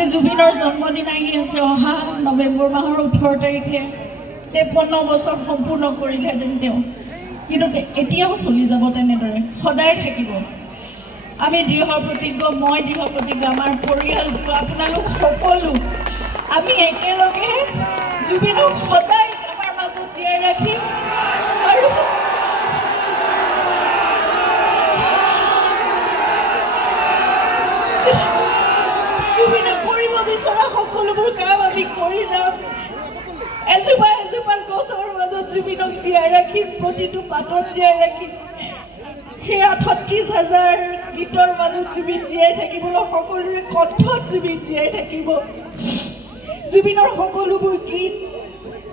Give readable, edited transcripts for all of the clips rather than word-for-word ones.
আজি জুবিনৰ জন্মদিন আহি আছে অহা নৱেম্বৰ মাহৰ 18 তাৰিখে 53 বছৰ সম্পূৰ্ণ কৰিলেহেঁতেন তেওঁ কিন্তু এতিয়াও চলি যাব তেনেদৰে সদায় থাকিব আমি দৃঢ় প্ৰতিজ্ঞ মই দৃঢ় প্ৰতিজ্ঞ আমাৰ পৰিয়ালটো আপোনালোক সকলো আমি একেলগে জুবিনক সদায় আমাৰ মাজত জীয়াই ৰাখিম আৰু জুবিনে কৰিব বিচৰা সকলোবোৰ কাম আমি কৰি যাম এজোপা এজোপা গছৰ মাজত জুবিনক জীয়াই ৰাখিম প্ৰতিটো পাতত জীয়াই ৰাখিম সেই ৩৮,০০০ গীতৰ মাজত জুবিন জীয়াই থাকিবলৈ সকলোৰে কণ্ঠত জুবিন জীয়াই থাকিব জুবিনৰ সকলোবোৰ গীত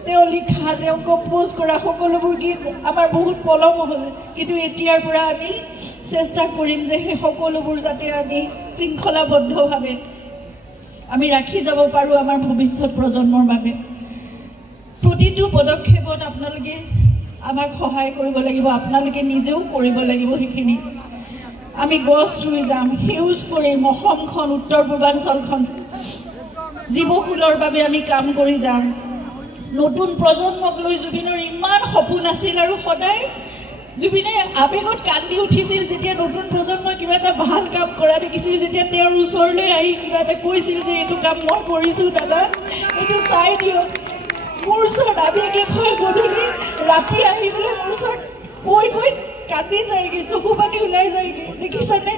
তেওঁ লিখা তেওঁ কম্প'জ কৰা সকলোবোৰ গীত আমাৰ বহুত পলম হ'ল কিন্তু এতিয়াৰ পৰা আমি চেষ্টা কৰিম যে সেই সকলোবোৰ যাতে আমি শৃংখলাবদ্ধভাৱে আমি ৰাখি যাব পাৰোঁ আমাৰ ভৱিষ্যত প্ৰজন্মৰ বাবে প্ৰতিটো পদক্ষেপত আপোনালোকে আমাক সহায় কৰিব লাগিব আপোনালোকে নিজেও কৰিব লাগিব সেইখিনি আমি গছ ৰুই যাম সেউজ কৰিম অসমখন উত্তৰ পূৰ্বাঞ্চলখন জীৱকুলৰ বাবে আমি কাম কৰি যাম নতুন প্ৰজন্মক লৈ জুবিনৰ ইমান সপোন আছিল আৰু সদায় জুবিনে আবেগত কান্দি উঠিছিল যেতিয়া নতুন প্ৰজন্মই কিবা এটা ভাল কাম কৰা দেখিছিল যেতিয়া তেওঁৰ ওচৰলৈ আহি কিবা এটা কৈছিল যে এইটো কাম মই কৰিছোঁ দাদা এইটো চাই দিয়ক মোৰ ওচৰত আবেগে হয় গধূলি ৰাতি আহিবলৈ মোৰ ওচৰত কৈ কান্দি যায়গৈ চকু পানী ওলাই যায়গৈ দেখিছানে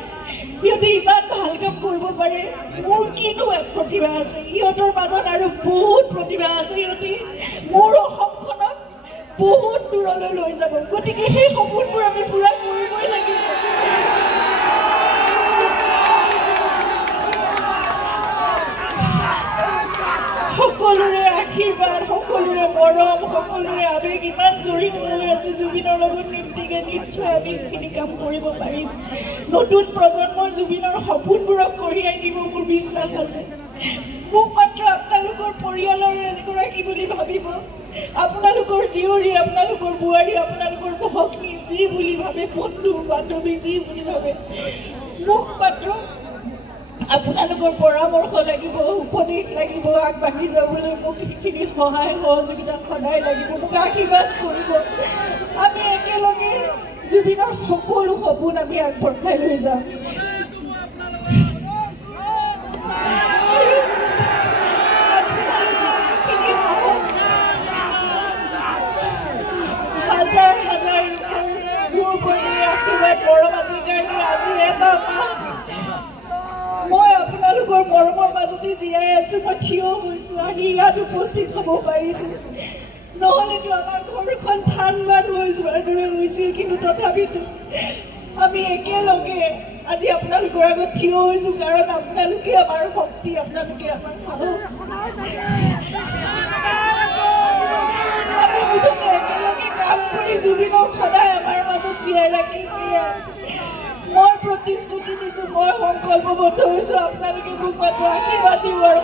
সিহঁতে ইমান ভাল কাম কৰিব পাৰে মোৰ কিনো প্ৰতিভা আছে সিহঁতৰ মাজত আৰু বহুত প্ৰতিভা আছে সিহঁতে মোৰ অসমখনক বহুত দূৰলৈ লৈ যাব গতিকে সেই সপোনবোৰ আমি পূৰা কৰিবই লাগিব সকলোৰে আশীৰ্বাদ সকলোৰে মৰম সকলোৰে আবেগ ইমান জড়িত হৈ আছে জুবিনৰ লগত নিশ্চয় আমি সেইখিনি কাম কৰিব পাৰিম নতুন প্ৰজন্মৰ জুবিনৰ সপোনবোৰক কঢ়িয়াই দিব মোৰ বিশ্বাস আছে মোক মাত্ৰ আপোনালোকৰ পৰিয়ালৰ এগৰাকী বুলি ভাবিব আপোনালোকৰ জীয়ৰী আপোনালোকৰ বোৱাৰী আপোনালোকৰ ভগ্নী যি বুলি ভাবে বন্ধু বান্ধৱী যি বুলি ভাবে মোক মাত্ৰ আপোনালোকৰ পৰামৰ্শ লাগিব উপদেশ লাগিব আগবাঢ়ি যাবলৈ মোক সেইখিনি সহায় সহযোগিতা সদায় লাগিব মোক আশীৰ্বাদ কৰিব আমি একেলগে জুবিনৰ সকলো সপোন আমি আগবঢ়াই লৈ যাম হাজাৰ হাজাৰ মোৰ ওপৰতে আশীৰ্বাদ মৰম আছে কাৰণে আজি এটা মাহ মই আপোনালোকৰ মৰমৰ মাজতে জীয়াই আছো মই থিয় হৈছো আহি ইয়াত উপস্থিত হ'ব পাৰিছোঁ নহ'লেতো আমাৰ ঘৰখন ঠান বান হৈ যোৱাৰ দৰে হৈছিল কিন্তু তথাপিতো আমি একেলগে আজি আপোনালোকৰ আগত থিয় হৈছো কাৰণ আপোনালোকে আমাৰ শক্তি আপোনালোকে আমাৰ সাহস আমি মুঠতে একেলগে কাম কৰি জুবিনক সদায় আমাৰ মাজত জীয়াই ৰাখিম মই প্ৰতিশ্ৰুতি দিছোঁ মই সংকল্পবদ্ধ হৈছোঁ আপোনালোকে মোক মাত্ৰ আশীৰ্বাদ দিব আৰু